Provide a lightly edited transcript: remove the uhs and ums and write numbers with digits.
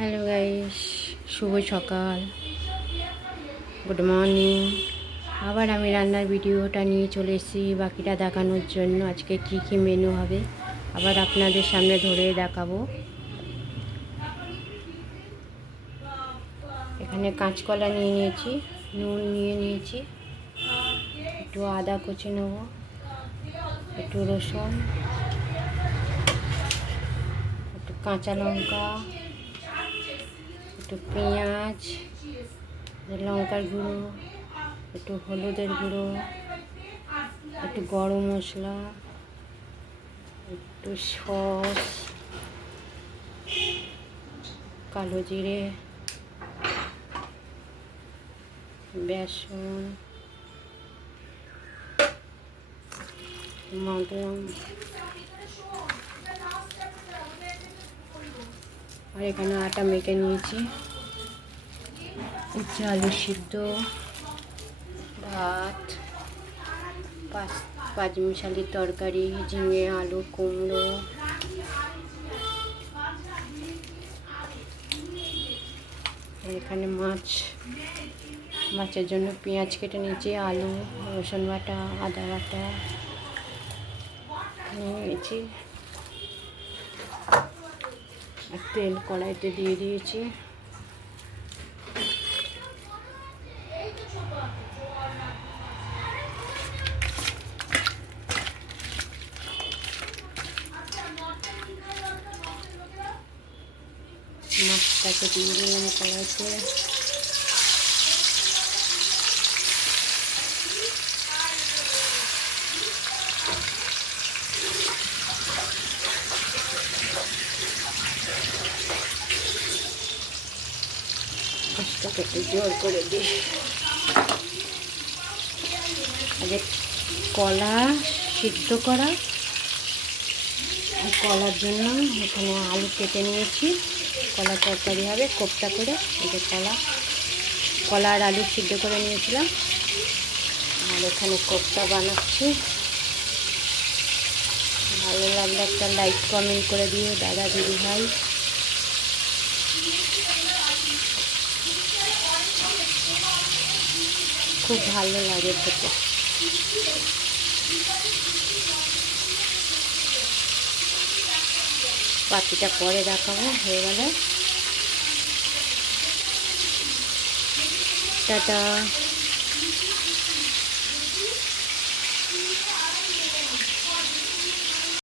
Hello guys, শুভ সকাল, good morning. আবার আমি রান্নার ভিডিওটা নিয়ে চলে এসেছি বাকিটা দেখানোর জন্য। আজকে কি কি মেনু হবে আবার আপনাদের সামনে ধরে দেখাবো। এখানে কাঁচকলা নিয়ে নিয়েছি, নুন নিয়ে নিয়েছি, একটু আদা কুচি নেব, একটু রসুন, একটু কাঁচা লঙ্কা, একটু পেঁয়াজ, লঙ্কার গুঁড়ো, একটু হলুদের গুঁড়ো, একটু গরম মশলা, একটু সস, কালো জিরে, বেসন, মাখন, আর এখানে আটা মেখে নিয়েছি। আলু সিদ্ধ, ভাত, পাঁচমিশালির তরকারি, ঝিঙে, আলু, কুমড়ো, এখানে মাছের জন্য পেঁয়াজ কেটে নিয়েছি, আলু, রসুন বাটা, আদা বাটা নিয়েছি, আর তেল কড়াইতে দিয়ে দিয়েছি। মাছটাকে দিয়ে দিলাম কড়াইতে। মাছটাকে একটু জোর করে দিই। আগে কলা সিদ্ধ করা, কলার জন্য এখানে আলু কেটে নিয়েছি। কলা তরকারি হবে কোপ্তা করে। এই যে কলা আর আলু সিদ্ধ করে নিয়েছিলাম, আর এখানে কোপ্তা বানাচ্ছি। ভালো লাগলে একটা লাইক কমেন্ট করে দিও দাদা দিদি ভাই। খুব ভালো লাগে খেতে। বাকিটা পরে দেখাবো হয়ে গেলে। টাটা।